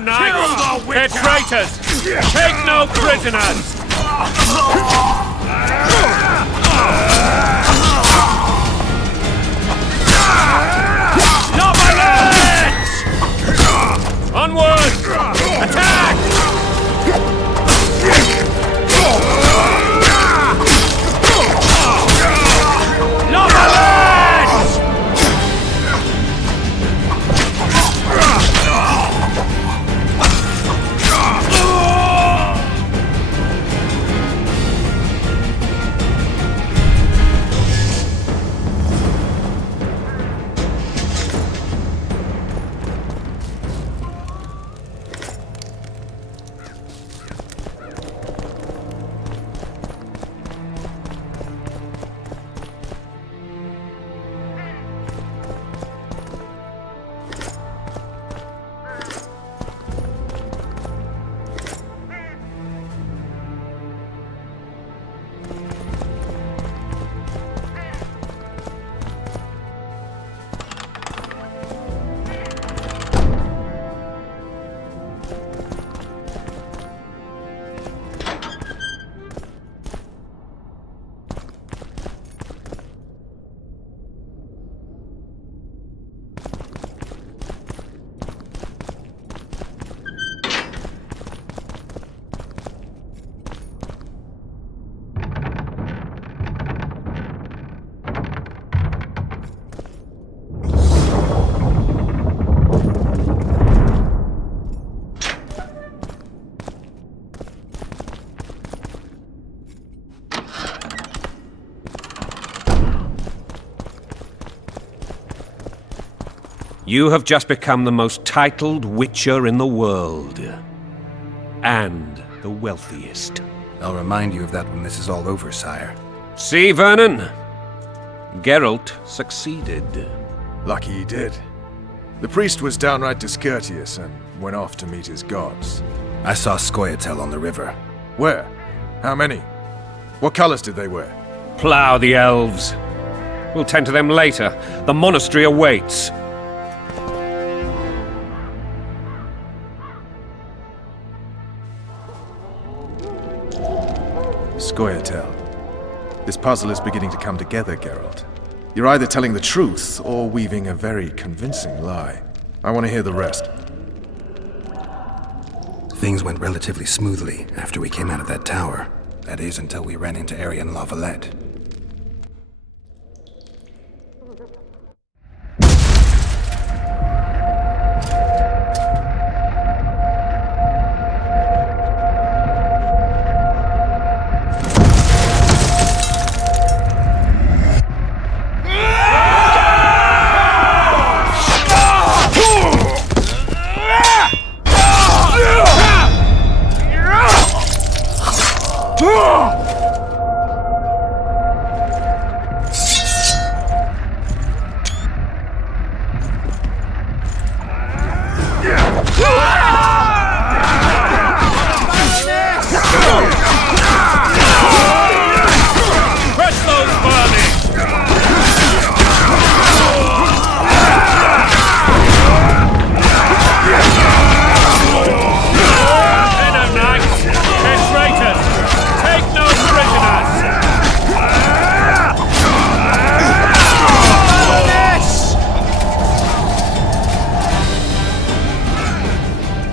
now, knights! They're traitors! Take no prisoners! Onward! Attack! You have just become the most titled witcher in the world. And the wealthiest. I'll remind you of that when this is all over, sire. See, Vernon? Geralt succeeded. Lucky he did. The priest was downright discourteous and went off to meet his gods. I saw Scoia'tael on the river. Where? How many? What colors did they wear? Plough the elves. We'll tend to them later. The monastery awaits. Scoia'tael. This puzzle is beginning to come together, Geralt. You're either telling the truth or weaving a very convincing lie. I want to hear the rest. Things went relatively smoothly after we came out of that tower. That is, until we ran into Aryan La Valette.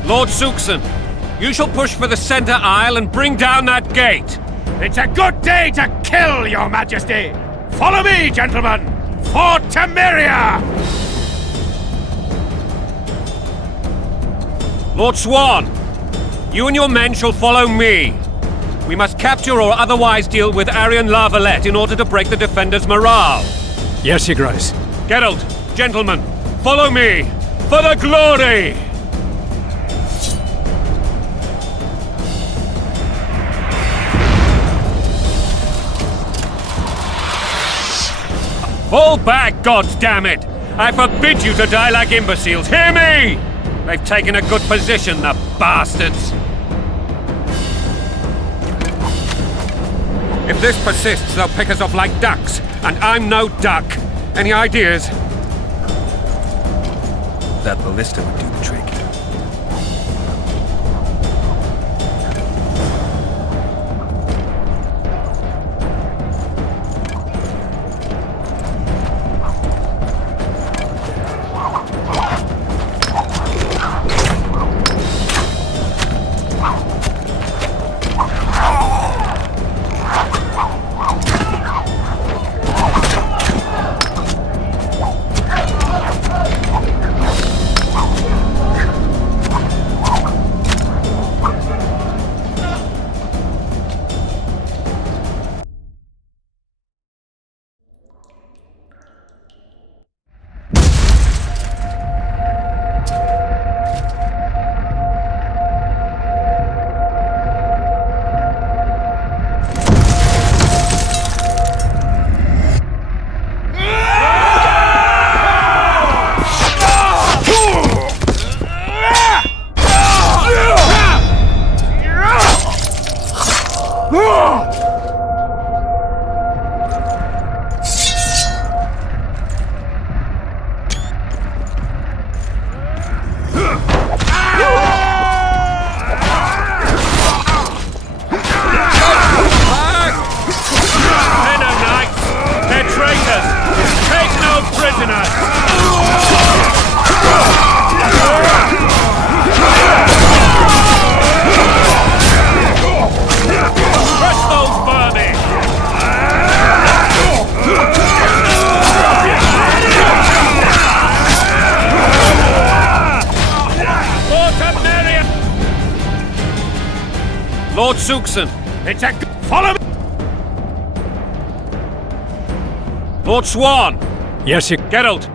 Lord Suxon, you shall push for the center aisle and bring down that gate. It's a good day to kill, your majesty! Follow me, gentlemen! For Temeria! Lord Swan, you and your men shall follow me. We must capture or otherwise deal with Aryan La Valette in order to break the defenders' morale. Yes, Your Grace. Geralt, gentlemen, follow me! For the glory! Fall back, goddammit! I forbid you to die like imbeciles, hear me! They've taken a good position, the bastards! If this persists, they'll pick us off like ducks, and I'm no duck. Any ideas? That ballista would do the trick. Lord Suxon. It's a... Follow me! Lord Swan. Yes, you... Geralt.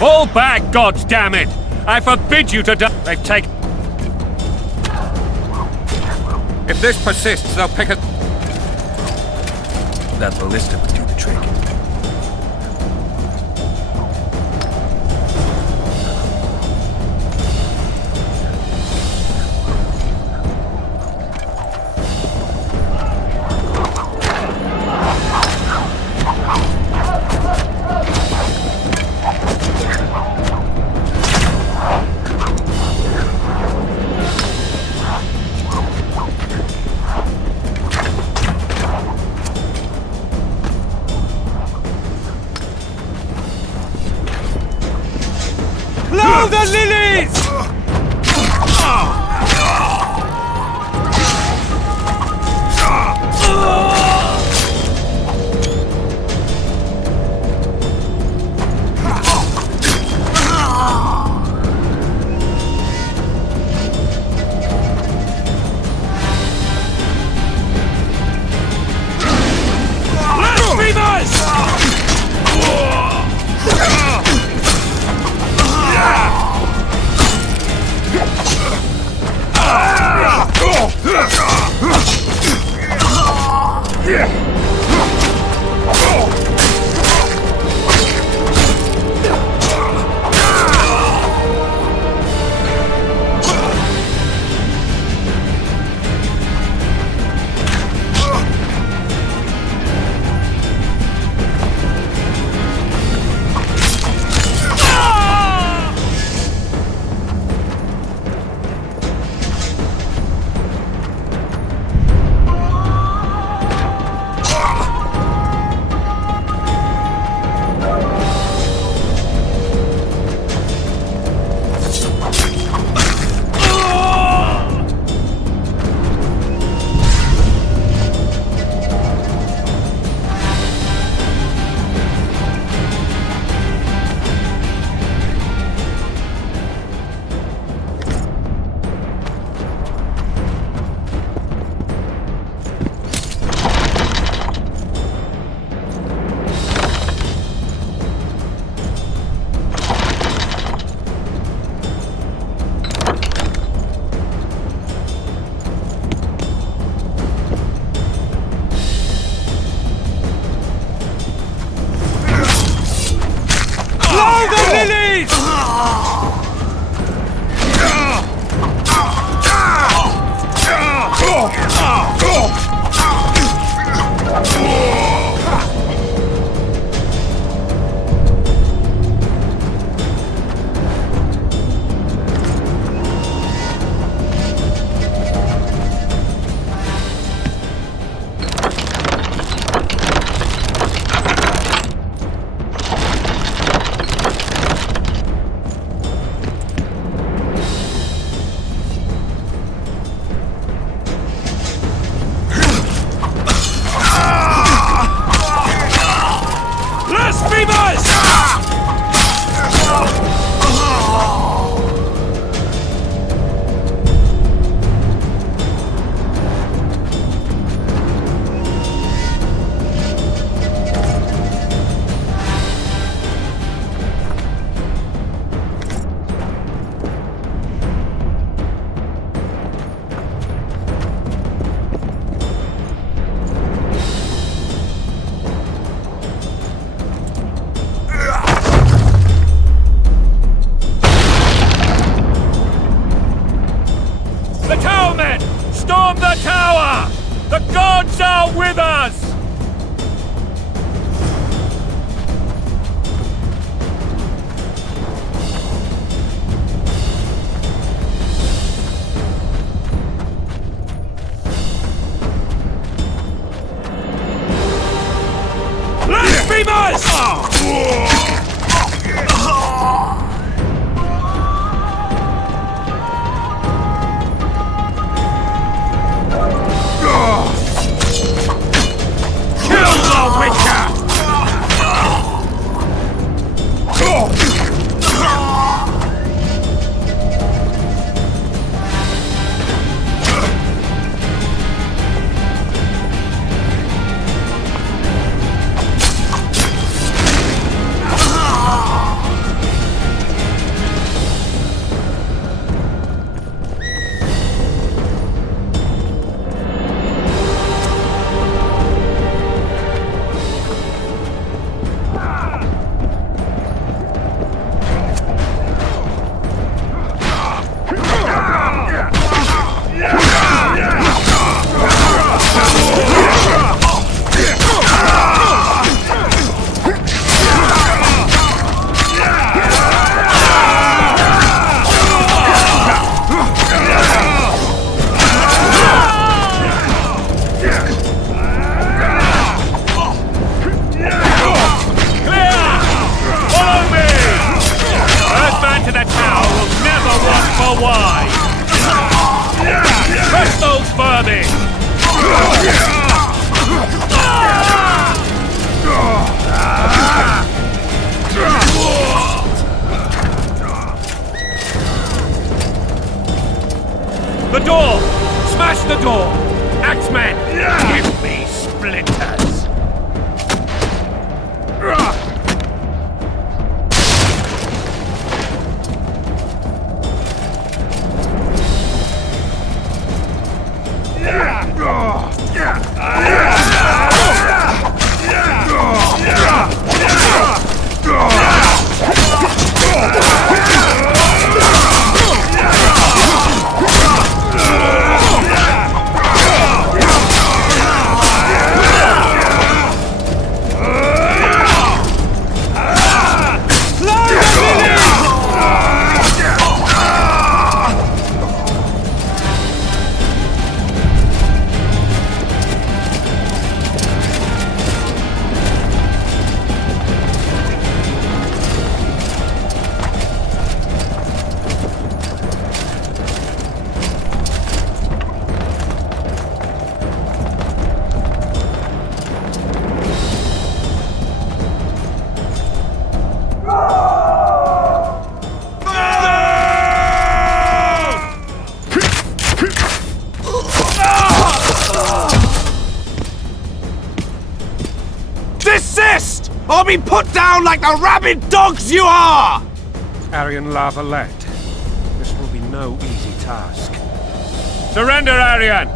Fall back, goddammit! I forbid you to die! They've taken... If this persists, they'll pick us... That ballista would do the trick. Blow the lilies! with us! Blasphemers! door! Smash the door! Axemen, give me splinters! Desist! Or be put down like the rabid dogs you are! Aryan La Valette, this will be no easy task. Surrender, Aryan!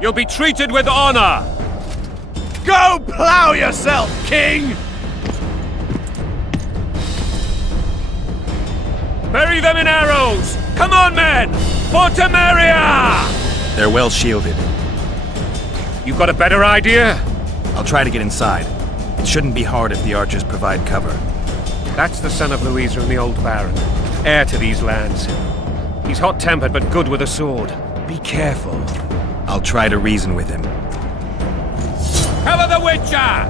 You'll be treated with honor! Go plow yourself, King! Bury them in arrows! Come on, men! For Temeria! They're well shielded. You've got a better idea? I'll try to get inside. It shouldn't be hard if the archers provide cover. That's the son of Louisa and the old Baron, heir to these lands. He's hot-tempered but good with a sword. Be careful. I'll try to reason with him. Cover the Witcher!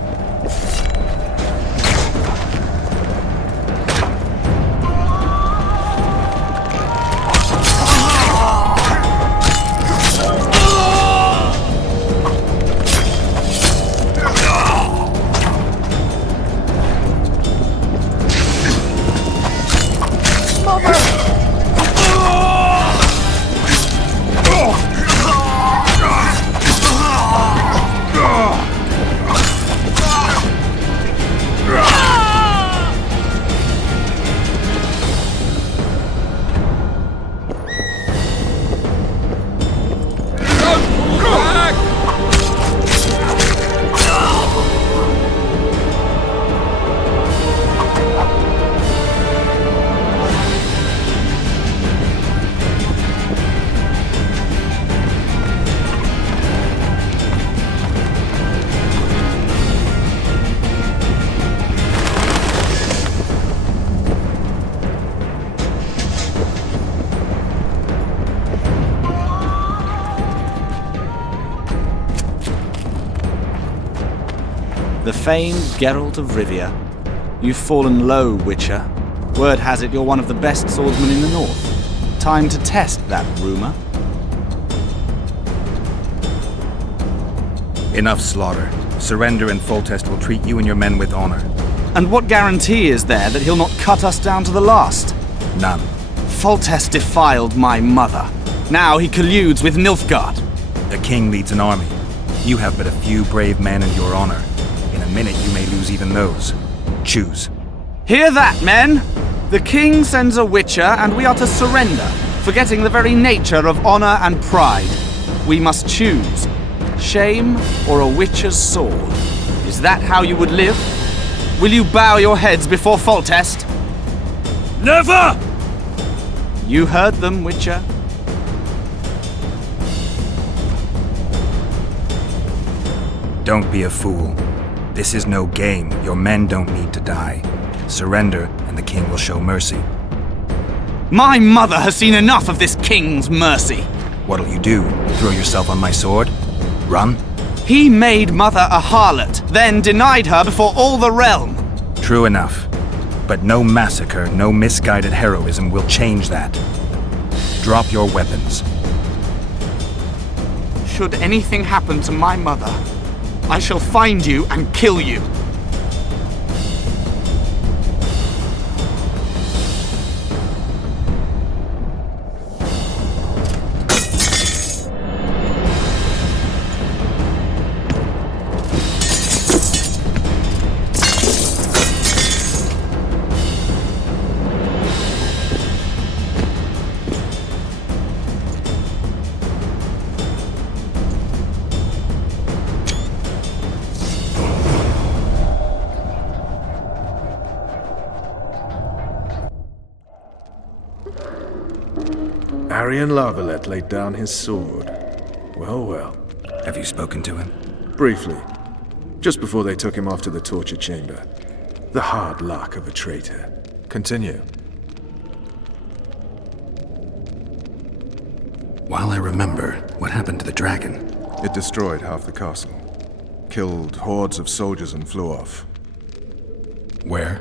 The famed Geralt of Rivia. You've fallen low, Witcher. Word has it you're one of the best swordsmen in the north. Time to test that rumor. Enough slaughter. Surrender and Foltest will treat you and your men with honor. And what guarantee is there that he'll not cut us down to the last? None. Foltest defiled my mother. Now he colludes with Nilfgaard. The king leads an army. You have but a few brave men and your honor. In a minute you may lose even those. Choose. Hear that, men! The king sends a Witcher, and we are to surrender, forgetting the very nature of honor and pride. We must choose. Shame or a Witcher's sword? Is that how you would live? Will you bow your heads before Foltest? Never! You heard them, Witcher. Don't be a fool. This is no game. Your men don't need to die. Surrender, and the king will show mercy. My mother has seen enough of this king's mercy. What'll you do? Throw yourself on my sword? Run? He made mother a harlot, then denied her before all the realm. True enough. But no massacre, no misguided heroism will change that. Drop your weapons. Should anything happen to my mother, I shall find you and kill you. Arian Lavalette laid down his sword. Well, well. Have you spoken to him? Briefly. Just before they took him off to the torture chamber. The hard luck of a traitor. Continue. While I remember, what happened to the dragon? It destroyed half the castle. Killed hordes of soldiers and flew off. Where?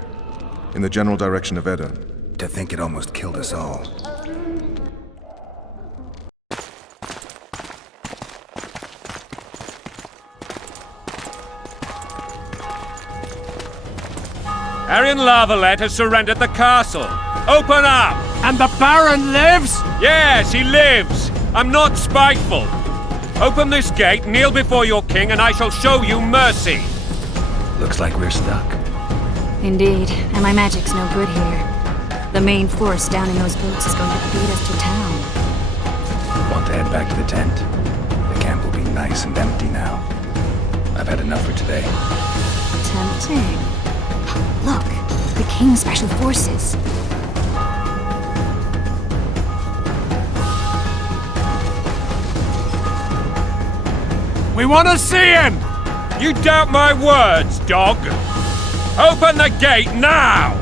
In the general direction of Edon. To think it almost killed us all. Arian Lavalette has surrendered the castle. Open up! And the Baron lives? Yes, he lives. I'm not spiteful. Open this gate, kneel before your king, and I shall show you mercy. Looks like we're stuck. Indeed, and my magic's no good here. The main force down in those boats is going to beat us to town. Want to head back to the tent? The camp will be nice and empty now. I've had enough for today. Tempting. Look, the King's Special Forces. We want to see him! You doubt my words, dog? Open the gate now!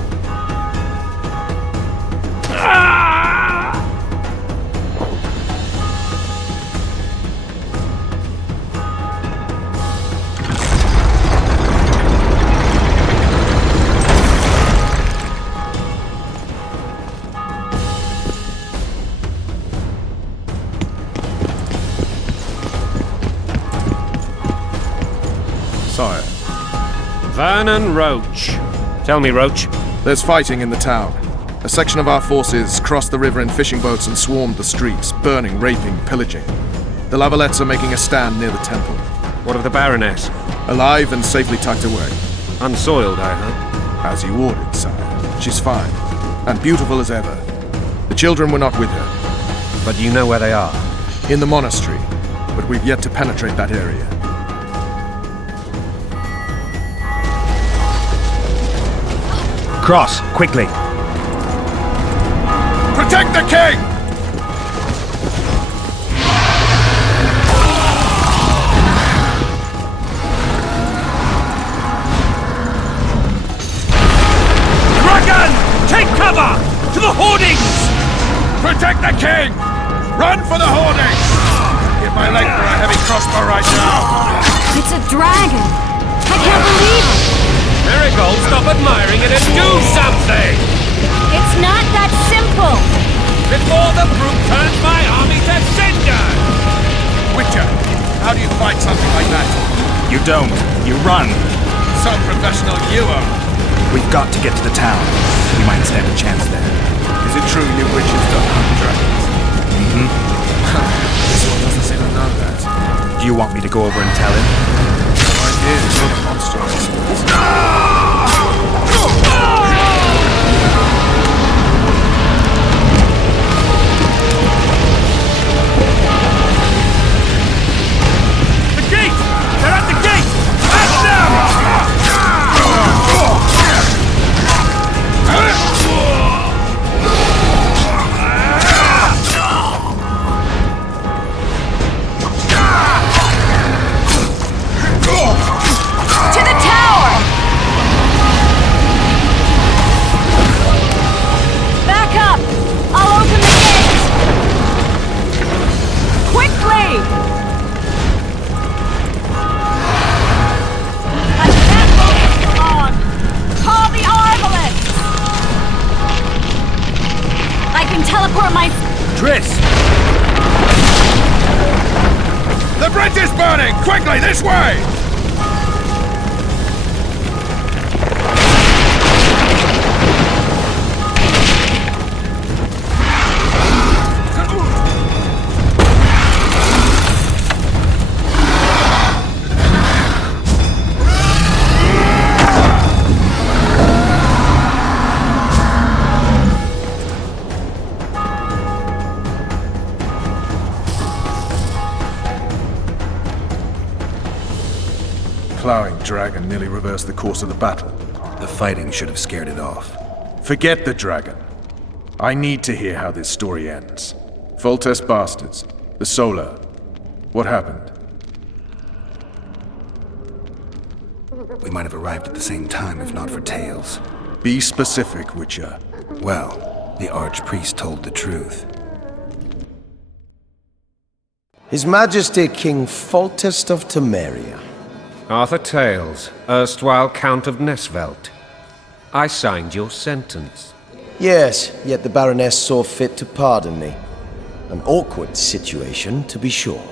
Sire, Vernon Roach. Tell me, Roach. there's fighting in the town. A section of our forces crossed the river in fishing boats and swarmed the streets, burning, raping, pillaging. The Lavalettes are making a stand near the temple. What of the Baroness? Alive and safely tucked away. Unsoiled, I hope. As you ordered, sire. She's fine. And beautiful as ever. The children were not with her. But you know where they are? In the monastery. But we've yet to penetrate that area. Cross, quickly. Protect the king! Dragon! Take cover! To the hoardings! Protect the king! Run for the hoardings! Give my leg for a heavy crossbow right now! It's a dragon! I can't believe it! Marigold, stop admiring it and do something! It's not that simple! Before the brute turns my army to cinder! Witcher, how do you fight something like that? You don't. You run. So professional you are. We've got to get to the town. We might stand a chance there. Is it true you witches don't hunt dragons? This one doesn't seem to know that. Do you want me to go over and tell him? No idea, you're the monster expert. The gate! They're at the gate! At them! To the tower! Back up! I'll open the gate! Quickly! I can't focus for long! Call the arbalists! I can teleport my... Triss! The bridge is burning! Quickly, this way! Plowing dragon nearly reversed the course of the battle. The fighting should have scared it off. Forget the dragon. I need to hear how this story ends. Foltest bastards. The Solar. What happened? We might have arrived at the same time if not for Tales. Be specific, Witcher. Well, the Archpriest told the truth. His Majesty King Foltest of Temeria. Arthur Tales, erstwhile Count of Nesvelt. I signed your sentence. Yes, yet the Baroness saw fit to pardon me. An awkward situation, to be sure.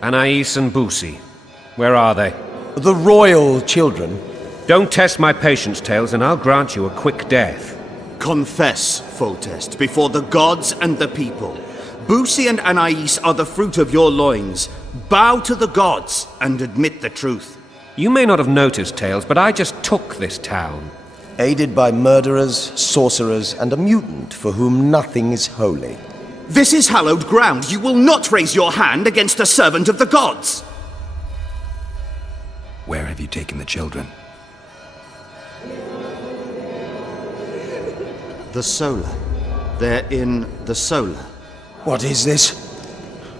Anais and Boussy, where are they? The royal children. Don't test my patience, Tales, and I'll grant you a quick death. Confess, Foltest, before the gods and the people. Boussy and Anais are the fruit of your loins. Bow to the gods and admit the truth. You may not have noticed, Tales, but I just took this town. Aided by murderers, sorcerers, and a mutant for whom nothing is holy. This is hallowed ground. You will not raise your hand against a servant of the gods. Where have you taken the children? The Solar. They're in the Solar. What is this?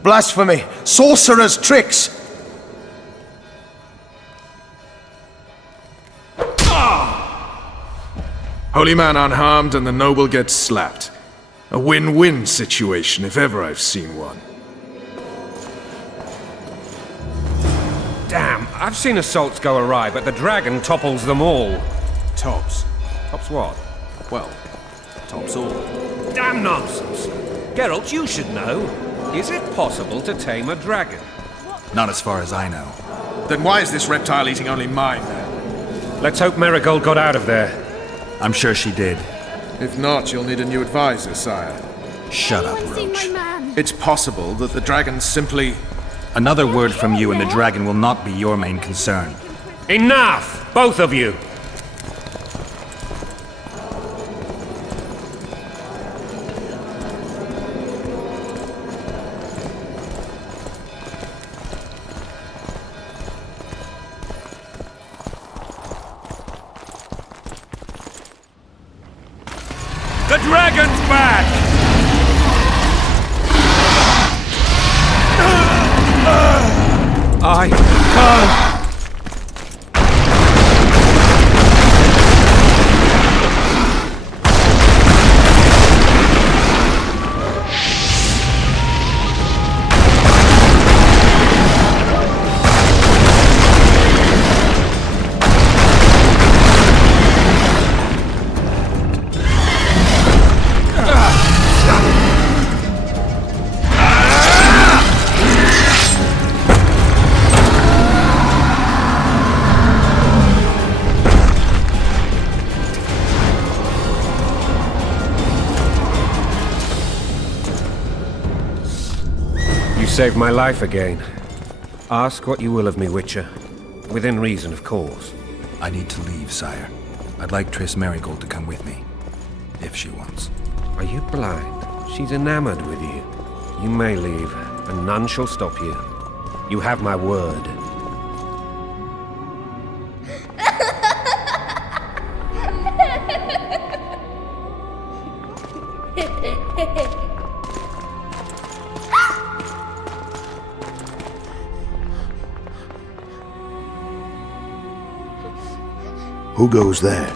Blasphemy! Sorcerer's tricks! Holy man unharmed and the noble gets slapped. A win-win situation, if ever I've seen one. Damn, I've seen assaults go awry, but the dragon topples them all. Tops. Tops what? Well, tops all. Damn nonsense! Geralt, you should know. Is it possible to tame a dragon? Not as far as I know. Then why is this reptile eating only mine, then? Let's hope Marigold got out of there. I'm sure she did. If not, you'll need a new advisor, sire. Shut up, Roach. It's possible that the dragon simply... Another word from you and the dragon will not be your main concern. Enough! Both of you! The dragon's back! I can't... Saved my life again. Ask what you will of me, Witcher. Within reason, of course. I need to leave, sire. I'd like Triss Marigold to come with me. If she wants. Are you blind? She's enamored with you. You may leave, and none shall stop you. You have my word. Who goes there?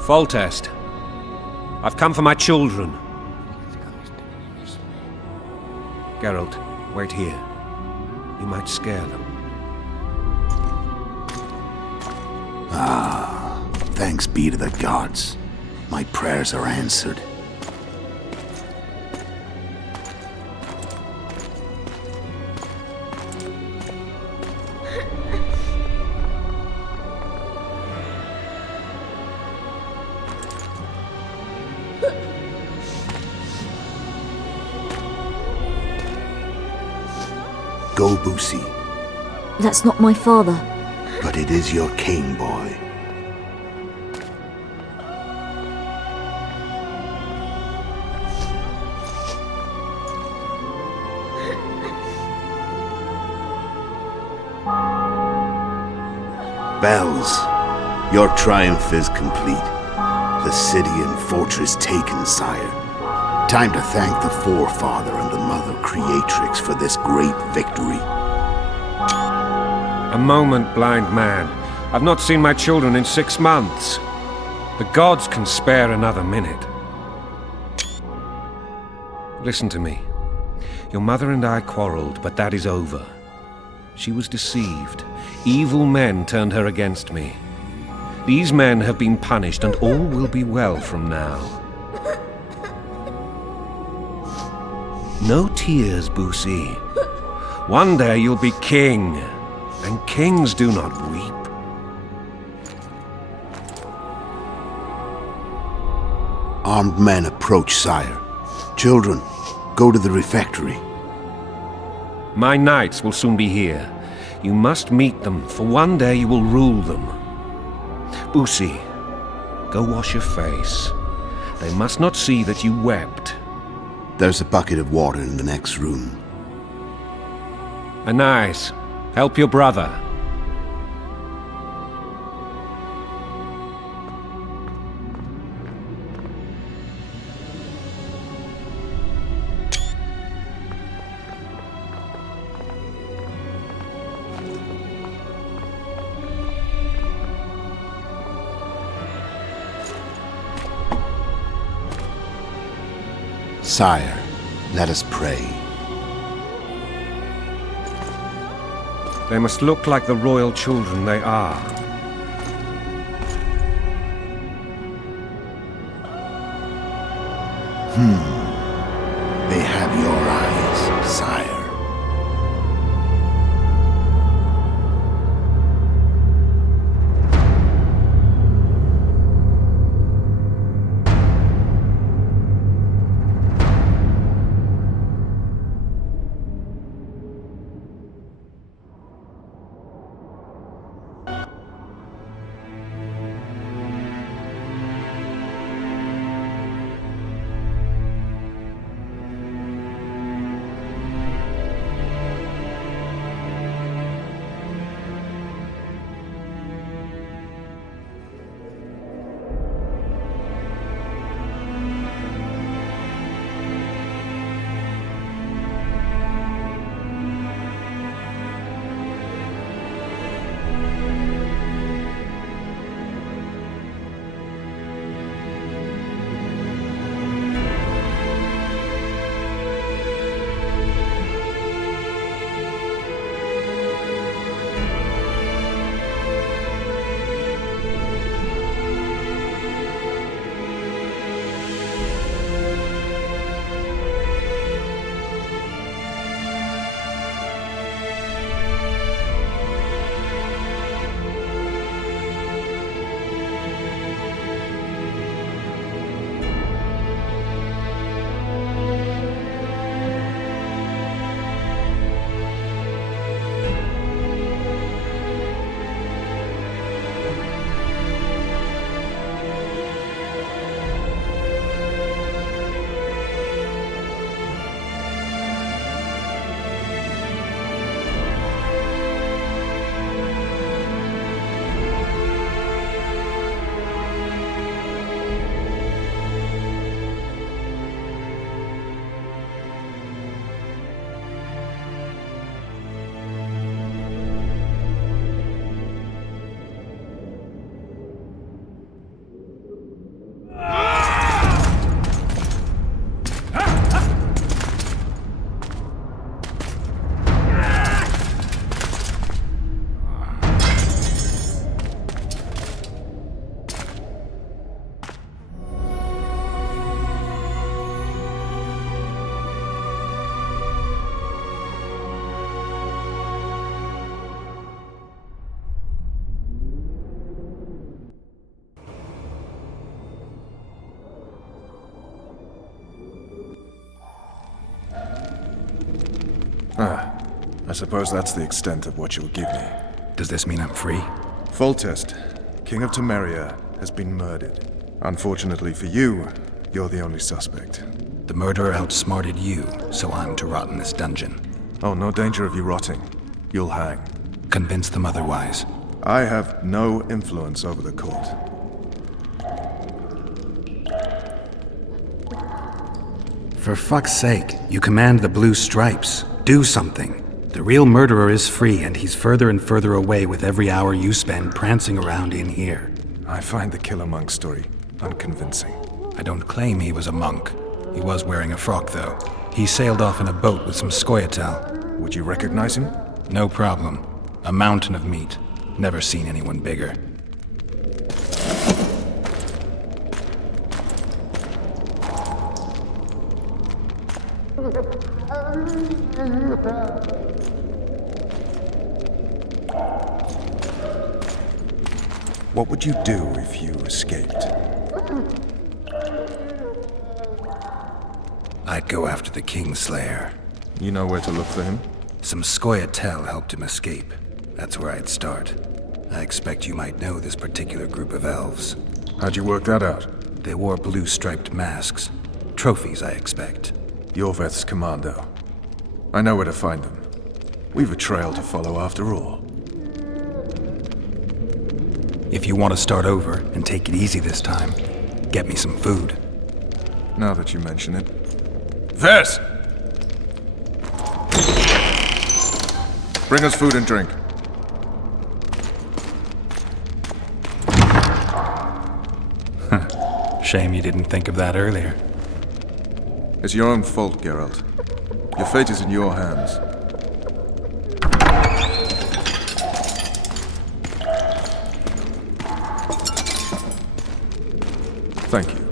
Foltest. I've come for my children. Geralt, wait here. You might scare them. Thanks be to the gods. My prayers are answered. Go, Boussy. That's not my father. But it is your king, boy. Bells, your triumph is complete. The city and fortress taken, sire. Time to thank the Forefather and the Mother Creatrix for this great victory. A moment, blind man. I've not seen my children in 6 months. The gods can spare another minute. Listen to me. Your mother and I quarreled, but that is over. She was deceived. Evil men turned her against me. These men have been punished, and all will be well from now. No tears, Boosie. One day you'll be king, and kings do not weep. Armed men approach, sire. Children, go to the refectory. My knights will soon be here. You must meet them, for one day you will rule them. Boosie, go wash your face. They must not see that you wept. There's a bucket of water in the next room. Anais, help your brother. Sire, let us pray. They must look like the royal children they are. They have your eyes, sire. I suppose that's the extent of what you'll give me. Does this mean I'm free? Foltest, King of Temeria, has been murdered. Unfortunately for you, you're the only suspect. The murderer outsmarted you, so I'm to rot in this dungeon. Oh, no danger of you rotting. You'll hang. Convince them otherwise. I have no influence over the court. For fuck's sake, you command the blue stripes. Do something. The real murderer is free, and he's further and further away with every hour you spend prancing around in here. I find the Killer Monk story unconvincing. I don't claim he was a monk. He was wearing a frock, though. He sailed off in a boat with some Scoia'tael. Would you recognize him? No problem. A mountain of meat. Never seen anyone bigger. What would you do if you escaped? I'd go after the Kingslayer. You know where to look for him? Some Scoia'tael helped him escape. That's where I'd start. I expect you might know this particular group of elves. How'd you work that out? They wore blue-striped masks. Trophies, I expect. Yorveth's commando. I know where to find them. We've a trail to follow after all. If you want to start over and take it easy this time, get me some food. Now that you mention it. Vers! Bring us food and drink. Shame you didn't think of that earlier. It's your own fault, Geralt. Your fate is in your hands. Thank you.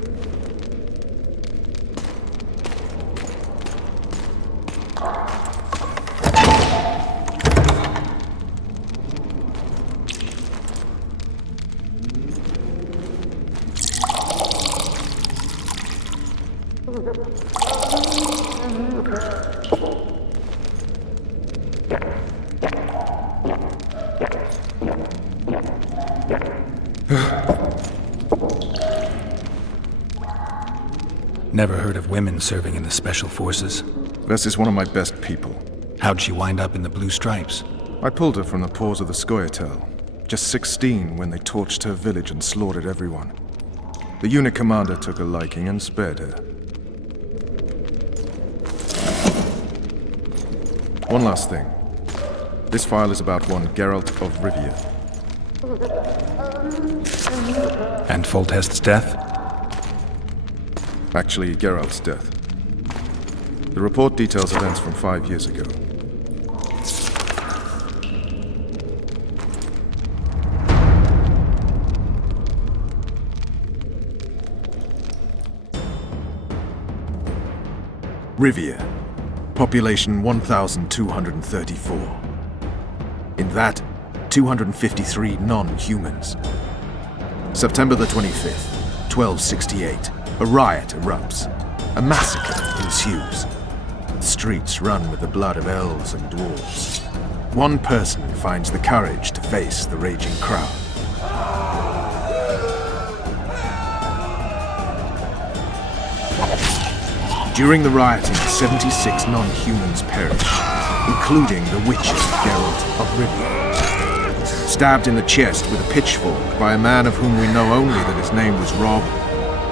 Never heard of women serving in the Special Forces. Vess is one of my best people. How'd she wind up in the Blue Stripes? I pulled her from the paws of the Scoia'tael. Just 16 when they torched her village and slaughtered everyone. The unit commander took a liking and spared her. One last thing. This file is about one Geralt of Rivia. And Foltest's death? Actually, Geralt's death. The report details events from 5 years ago. Rivia. Population 1,234. In that, 253 non-humans. September the 25th, 1268. A riot erupts. A massacre ensues. The streets run with the blood of elves and dwarves. One person finds the courage to face the raging crowd. During the rioting, 76 non-humans perish, including the Witcher, Geralt of Rivia. Stabbed in the chest with a pitchfork by a man of whom we know only that his name was Rob,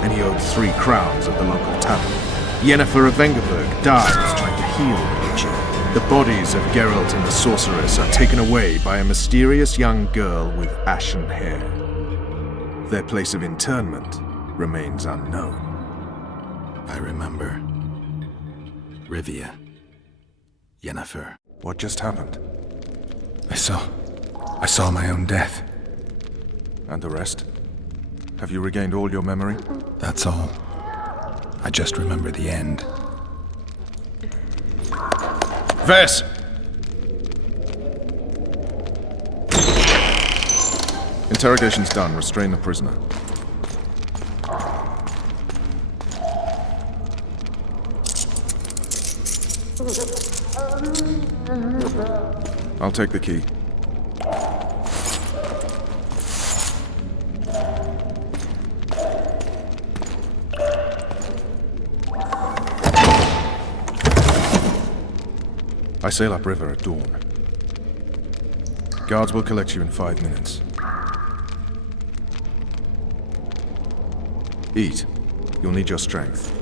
and he owed 3 crowns at the local tavern. Yennefer of Vengerberg dies trying to heal the Witcher. The bodies of Geralt and the sorceress are taken away by a mysterious young girl with ashen hair. Their place of internment remains unknown. I remember. Rivia. Yennefer. What just happened? I saw my own death. And the rest? Have you regained all your memory? That's all. I just remember the end. Vess! Interrogation's done. Restrain the prisoner. I'll take the key. I sail upriver at dawn. Guards will collect you in 5 minutes. Eat. You'll need your strength.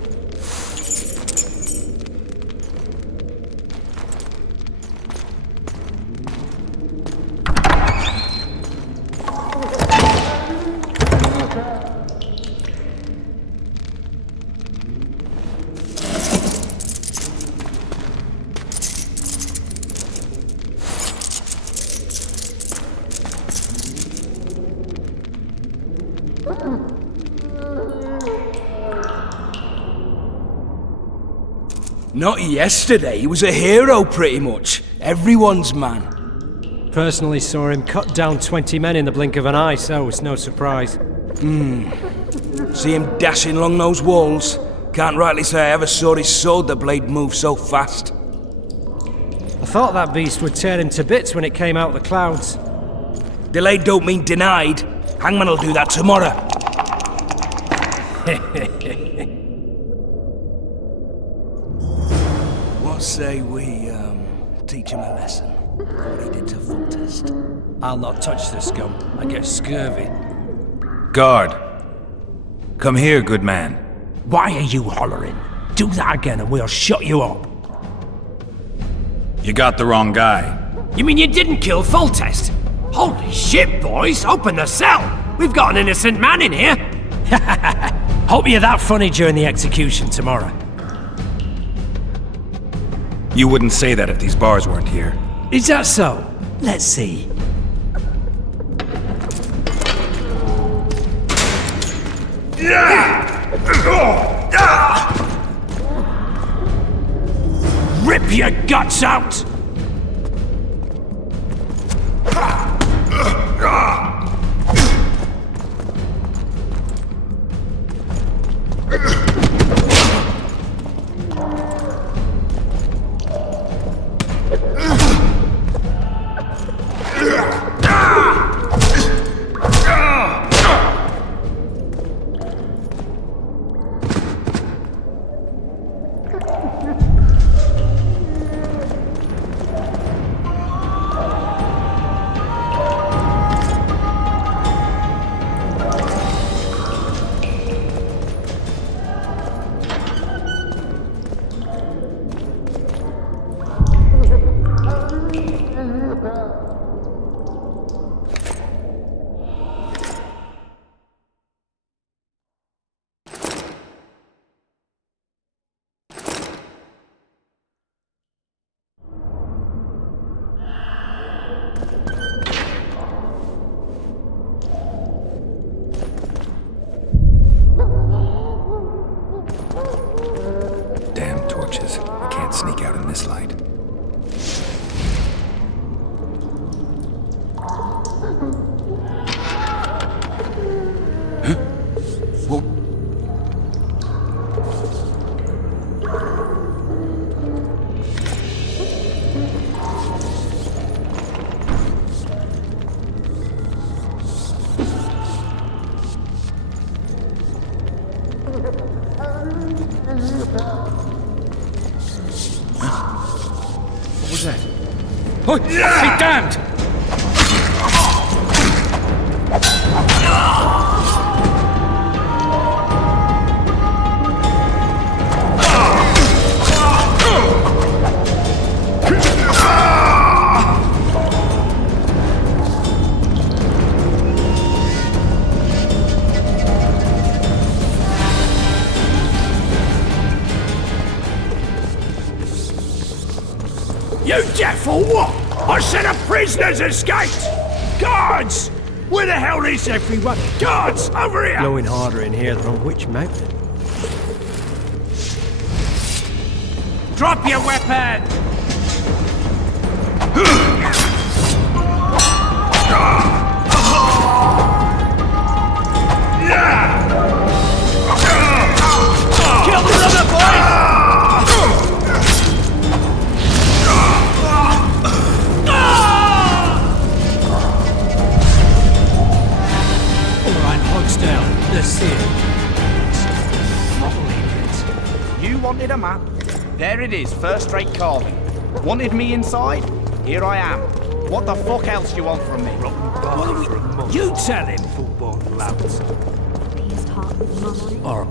Not yesterday, he was a hero pretty much. Everyone's man. Personally saw him cut down 20 men in the blink of an eye, so it's no surprise. See him dashing along those walls? Can't rightly say I ever saw his sword the blade move so fast. I thought that beast would tear him to bits when it came out of the clouds. Delayed don't mean denied. Hangman'll do that tomorrow. What say we, teach him a lesson? What he did to Foltest. I'll not touch the scum. I get scurvy. Guard. Come here, good man. Why are you hollering? Do that again and we'll shut you up. You got the wrong guy. You mean you didn't kill Foltest? Holy shit, boys! Open the cell! We've got an innocent man in here! Hope you're that funny during the execution tomorrow. You wouldn't say that if these bars weren't here. Is that so? Let's see. Rip your guts out! Damn torches. I can't sneak out in this light. Oh, be damned! You deaf for what? I said a prisoner's escaped! Guards! Where the hell is everyone? Guards, over here! Blowing harder in here than on which mountain? Drop your weapon! Kill the other boys! Down. Let's see it. You wanted a map? There it is, first-rate carving. Wanted me inside? Here I am. What the fuck else do you want from me? You tell him, full-born louts. Pierced heart with mum on it. Or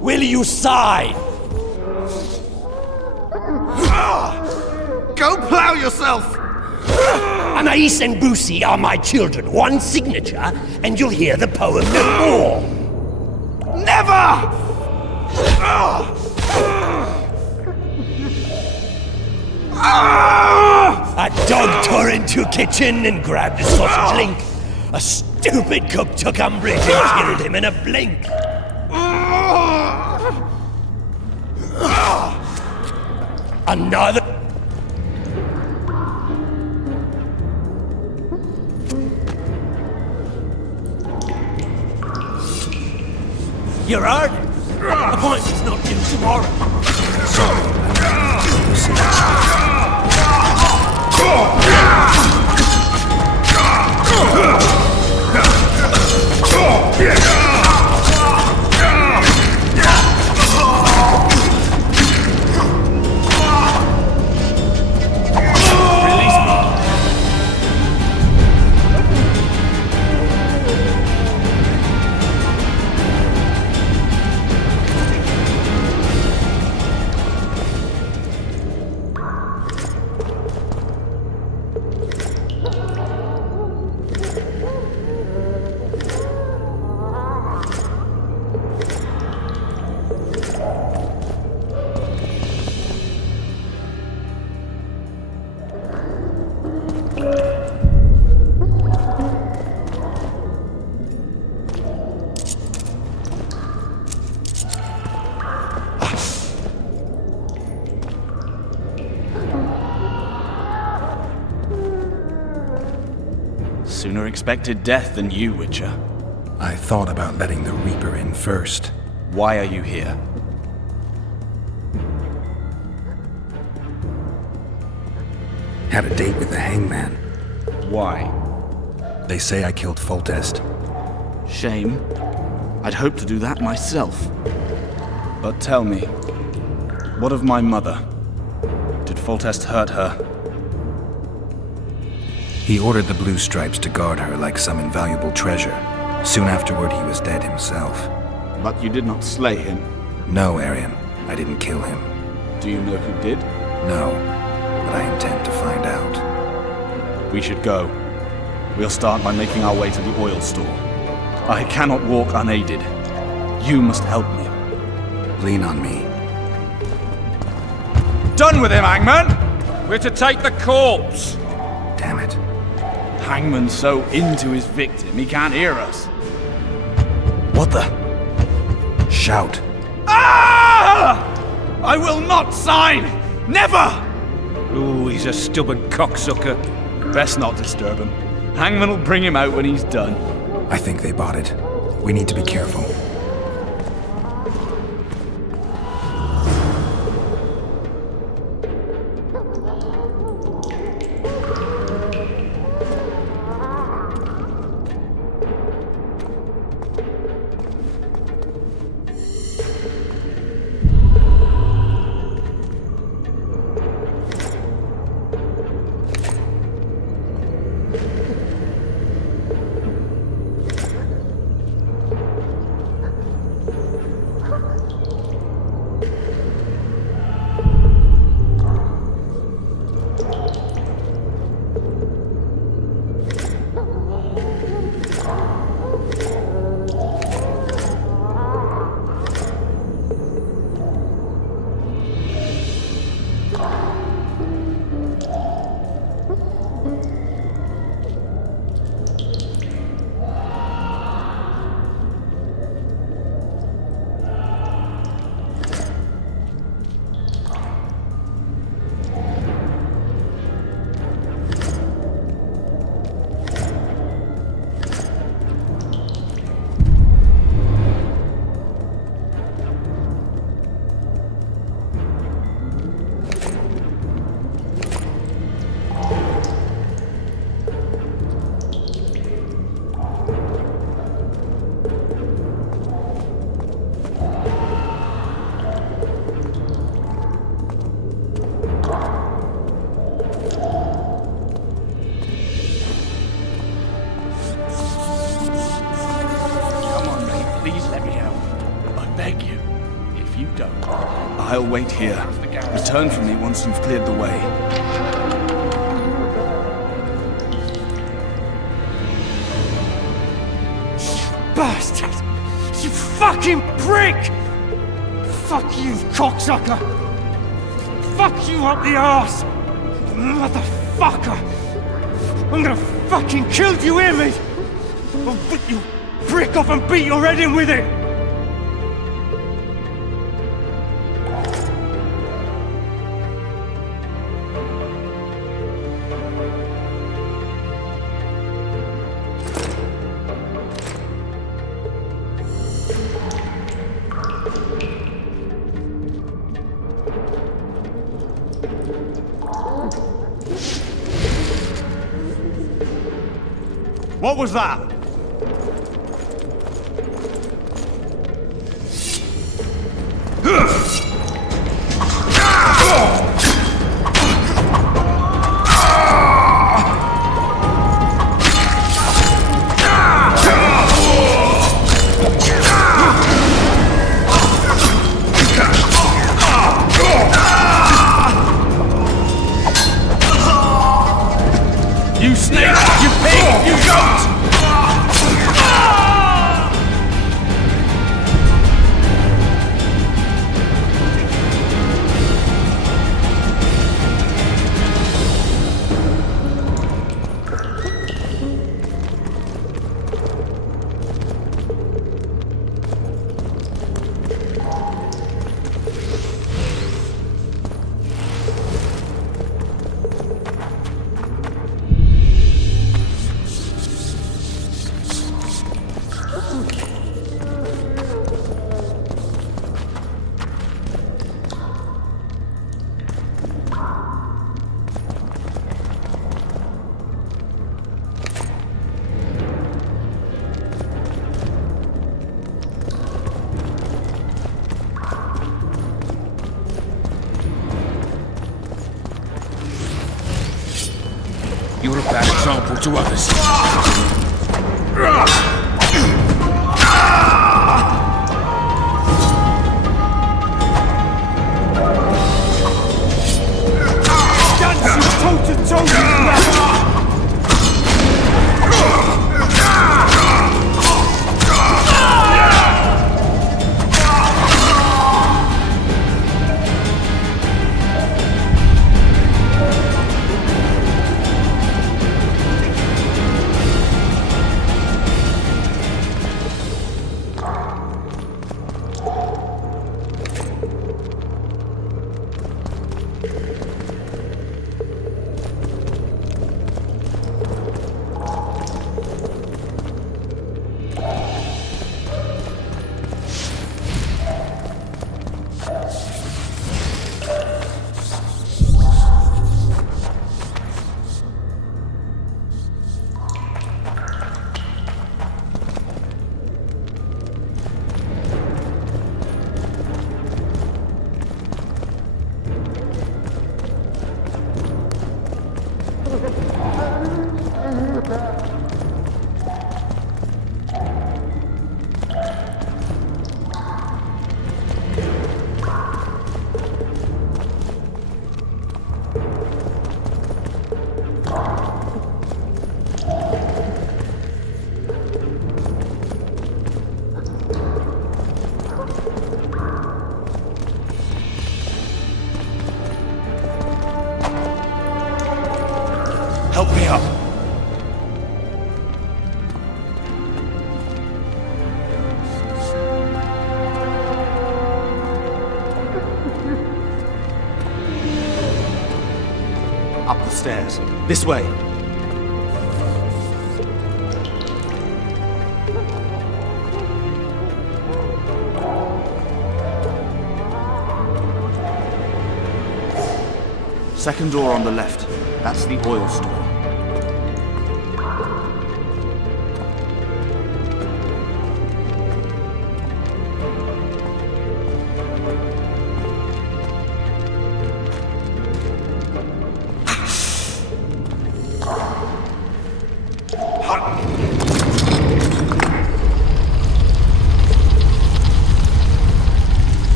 Will you sign? Go plow yourself! Anais and Boosie are my children. One signature, and you'll hear the poem no more. Never! A dog tore into a kitchen and grabbed a sausage link. A stupid cook took umbrage and killed him in a blink. Another... You're earning. Appointment's not due tomorrow. Sooner expected death than you, Witcher. I thought about letting the Reaper in first. Why are you here? Had a date with the hangman. Why? They say I killed Foltest. Shame. I'd hoped to do that myself. But tell me, what of my mother? Did Foltest hurt her? He ordered the Blue Stripes to guard her like some invaluable treasure. Soon afterward, he was dead himself. But you did not slay him? No, Arian. I didn't kill him. Do you know who did? No, but I intend to find out. We should go. We'll start by making our way to the oil store. I cannot walk unaided. You must help me. Lean on me. Done with him, Hangman! We're to take the corpse! Damn it. Hangman's so into his victim, he can't hear us. What the? Shout. Ah! I will not sign! Never! Ooh, he's a stubborn cocksucker. Best not disturb him. Hangman will bring him out when he's done. I think they bought it. We need to be careful. I'll wait here. Return for me once you've cleared the way. Bastard! You fucking prick! Fuck you, cocksucker! Fuck you up the arse! Motherfucker! I'm gonna fucking kill you, hear me? I'll rip you prick off and beat your head in with it! What was that? You snake! You pig! You goat! You're a bad example to others. Dancing toe-to-toe with me! Help me up. Up the stairs. This way. Second door on the left. That's the oil store.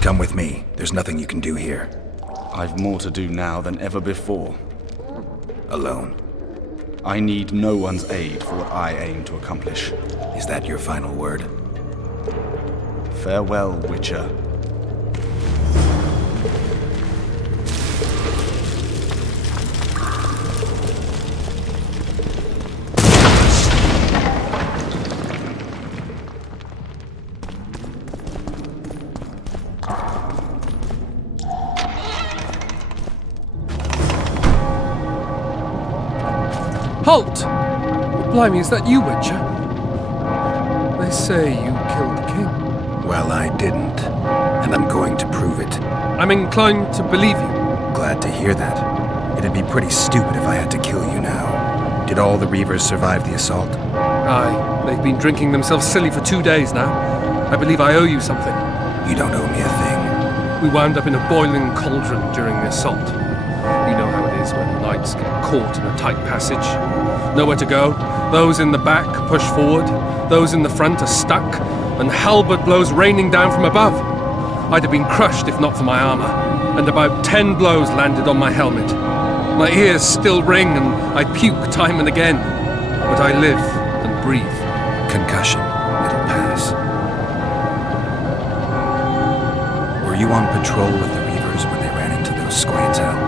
Come with me. There's nothing you can do here. I've more to do now than ever before. Alone. I need no one's aid for what I aim to accomplish. Is that your final word? Farewell, Witcher. Halt! Blimey, is that you, Witcher? They say you killed the king. Well, I didn't. And I'm going to prove it. I'm inclined to believe you. Glad to hear that. It'd be pretty stupid if I had to kill you now. Did all the Reavers survive the assault? Aye. They've been drinking themselves silly for 2 days now. I believe I owe you something. You don't owe me a thing. We wound up in a boiling cauldron during the assault. You know how it is when knights get caught in a tight passage. Nowhere to go. Those in the back push forward. Those in the front are stuck. And halberd blows raining down from above. I'd have been crushed if not for my armor. And about 10 blows landed on my helmet. My ears still ring and I puke time and again. But I live and breathe. Concussion. It'll pass. Were you on patrol with the Reavers when they ran into those squads out?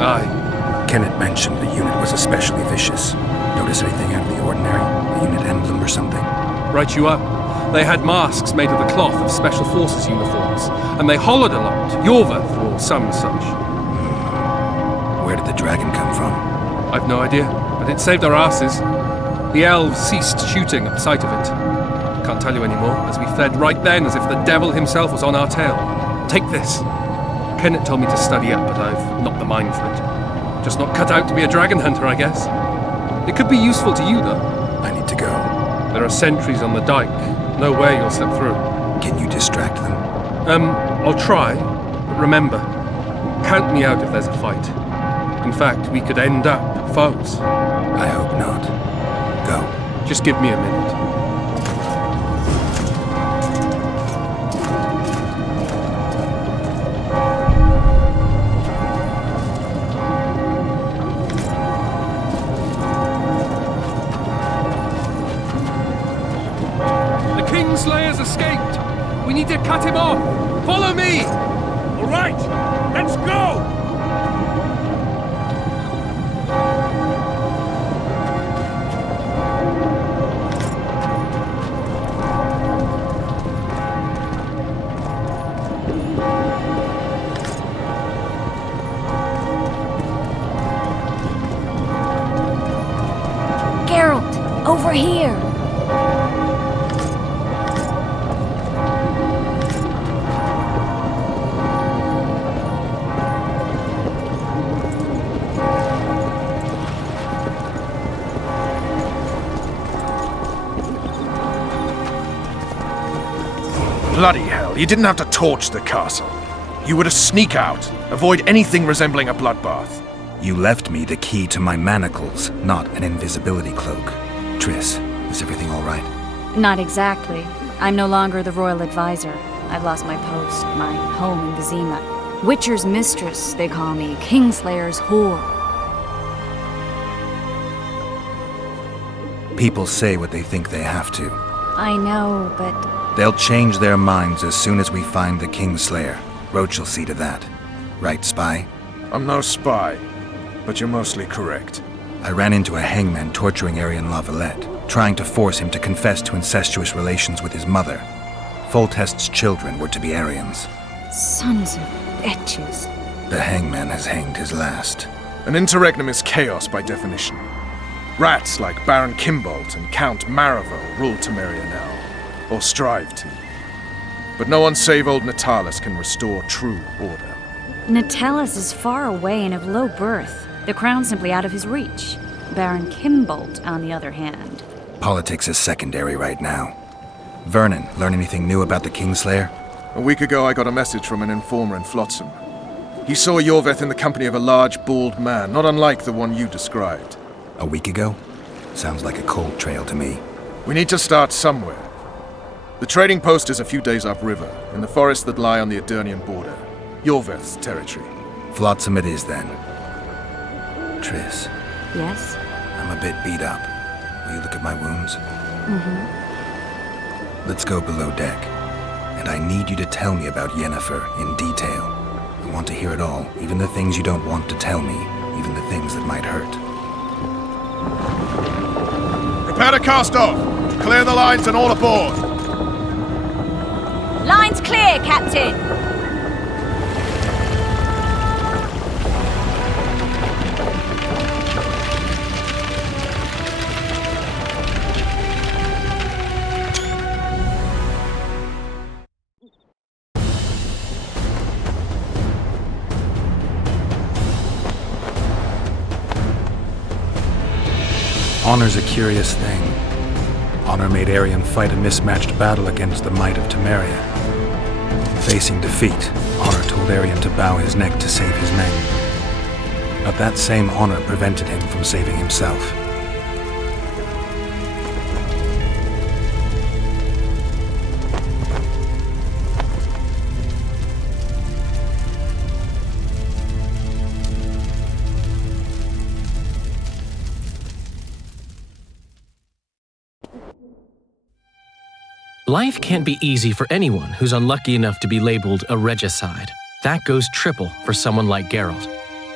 Aye. Kenneth mentioned the unit was especially vicious. Notice anything out of the ordinary? A unit emblem or something? Right you are. They had masks made of the cloth of Special Forces uniforms, and they hollered a lot. Yorvath, or some such. Where did the dragon come from? I've no idea, but it saved our asses. The elves ceased shooting at sight of it. Can't tell you anymore, as we fled right then as if the devil himself was on our tail. Take this. Kenneth told me to study up, but I've not the mind for it. Just not cut out to be a dragon hunter, I guess. It could be useful to you, though. I need to go. There are sentries on the dike. No way you'll slip through. Can you distract them? I'll try. But remember, count me out if there's a fight. In fact, we could end up foes. I hope not. Go. Just give me a minute. The Kingslayer's escaped! We need to cut him off! Follow me! All right, let's go! Geralt, over here! Bloody hell, you didn't have to torch the castle. You were to sneak out, avoid anything resembling a bloodbath. You left me the key to my manacles, not an invisibility cloak. Triss, is everything all right? Not exactly. I'm no longer the royal advisor. I've lost my post, my home in Vizima. Witcher's mistress, they call me. Kingslayer's whore. People say what they think they have to. I know, but... They'll change their minds as soon as we find the Kingslayer. Roach will see to that. Right, spy? I'm no spy, but you're mostly correct. I ran into a hangman torturing Arian Lavalette, trying to force him to confess to incestuous relations with his mother. Foltest's children were to be Aryans. Sons of bitches. The hangman has hanged his last. An interregnum is chaos by definition. Rats like Baron Kimbolt and Count Maravel rule Temeria now. Or strive to. But no one save old Natalis can restore true order. Natalis is far away and of low birth. The crown's simply out of his reach. Baron Kimbolt, on the other hand. Politics is secondary right now. Vernon, learn anything new about the Kingslayer? A week ago I got a message from an informer in Flotsam. He saw Yorveth in the company of a large, bald man, not unlike the one you described. A week ago? Sounds like a cold trail to me. We need to start somewhere. The trading post is a few days upriver, in the forests that lie on the Aedirnian border. Yorveth's territory. Flotsam it is, then. Triss. Yes? I'm a bit beat up. Will you look at my wounds? Mm-hmm. Let's go below deck. And I need you to tell me about Yennefer in detail. I want to hear it all, even the things you don't want to tell me, even the things that might hurt. Prepare to cast off! Clear the lines and all aboard! Line's clear, Captain! Honor's a curious thing. Honor made Arian fight a mismatched battle against the might of Temeria. Facing defeat, Honor told Arian to bow his neck to save his men. But that same honor prevented him from saving himself. Life can't be easy for anyone who's unlucky enough to be labeled a regicide. That goes triple for someone like Geralt.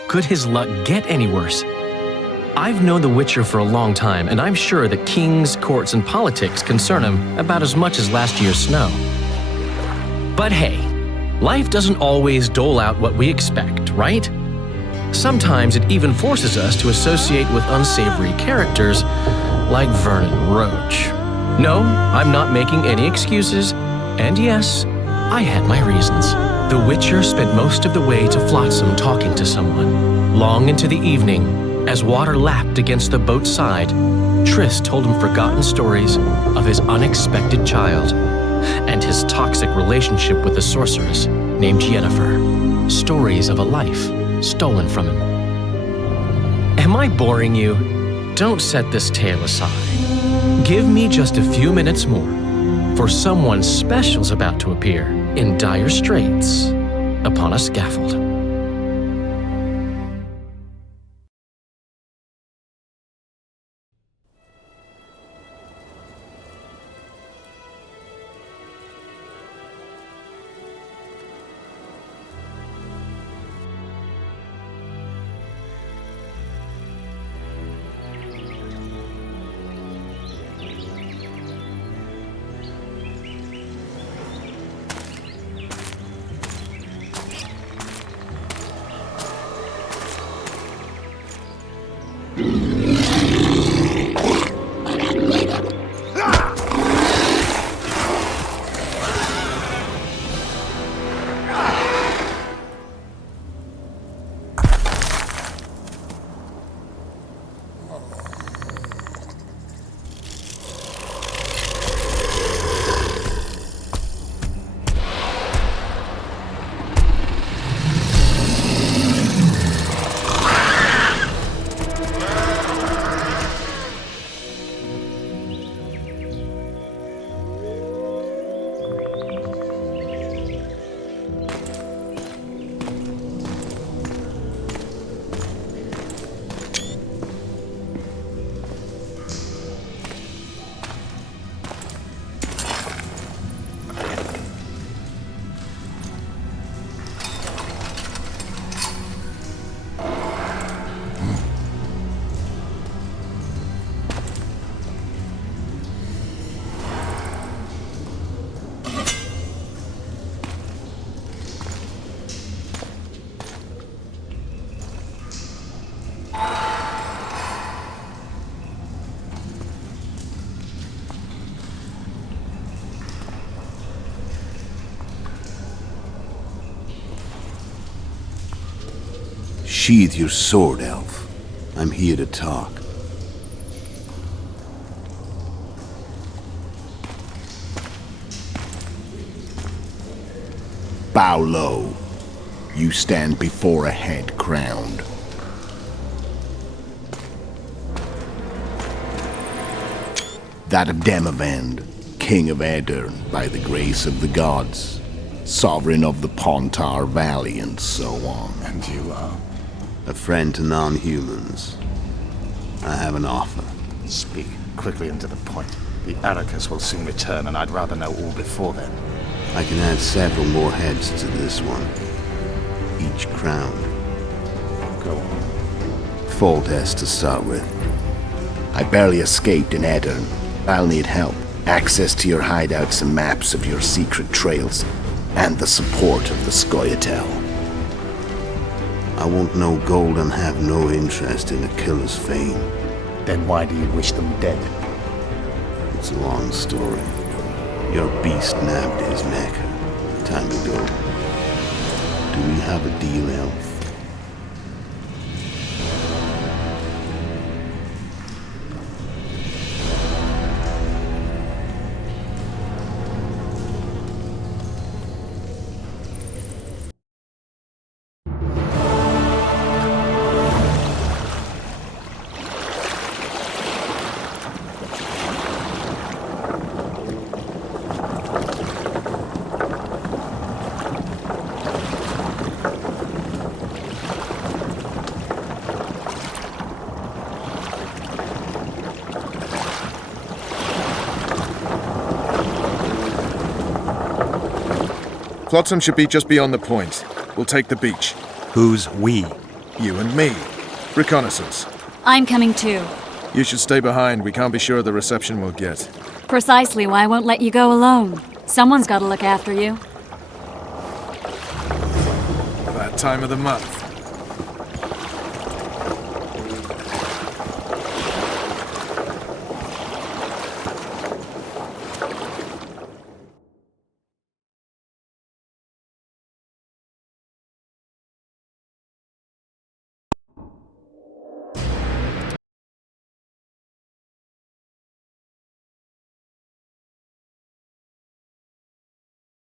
Could his luck get any worse? I've known the Witcher for a long time, and I'm sure that kings, courts, and politics concern him about as much as last year's snow. But hey, life doesn't always dole out what we expect, right? Sometimes it even forces us to associate with unsavory characters like Vernon Roach. No, I'm not making any excuses, and yes, I had my reasons. The Witcher spent most of the way to Flotsam talking to someone. Long into the evening, as water lapped against the boat's side, Triss told him forgotten stories of his unexpected child and his toxic relationship with a sorceress named Yennefer. Stories of a life stolen from him. Am I boring you? Don't set this tale aside. Give me just a few minutes more, for someone special's about to appear in dire straits upon a scaffold. Sheathe your sword, elf. I'm here to talk. Bow low. You stand before a head crowned. That of Demavend, king of Aedirn, by the grace of the gods, sovereign of the Pontar Valley, and so on. And you are? A friend to non-humans. I have an offer. Speak quickly and to the point. The Arrakis will soon return, and I'd rather know all before then. I can add several more heads to this one. Each crowned. Go on. Foltest to start with. I barely escaped in Aedirn. I'll need help. Access to your hideouts and maps of your secret trails. And the support of the Scoia'tael. I want no gold and have no interest in a killer's fame. Then why do you wish them dead? It's a long story. Your beast nabbed his Mecca. Time to go. Do we have a deal, elf? Flotsam should be just beyond the point. We'll take the beach. Who's we? You and me. Reconnaissance. I'm coming too. You should stay behind. We can't be sure of the reception we'll get. Precisely why I won't let you go alone. Someone's got to look after you. That time of the month.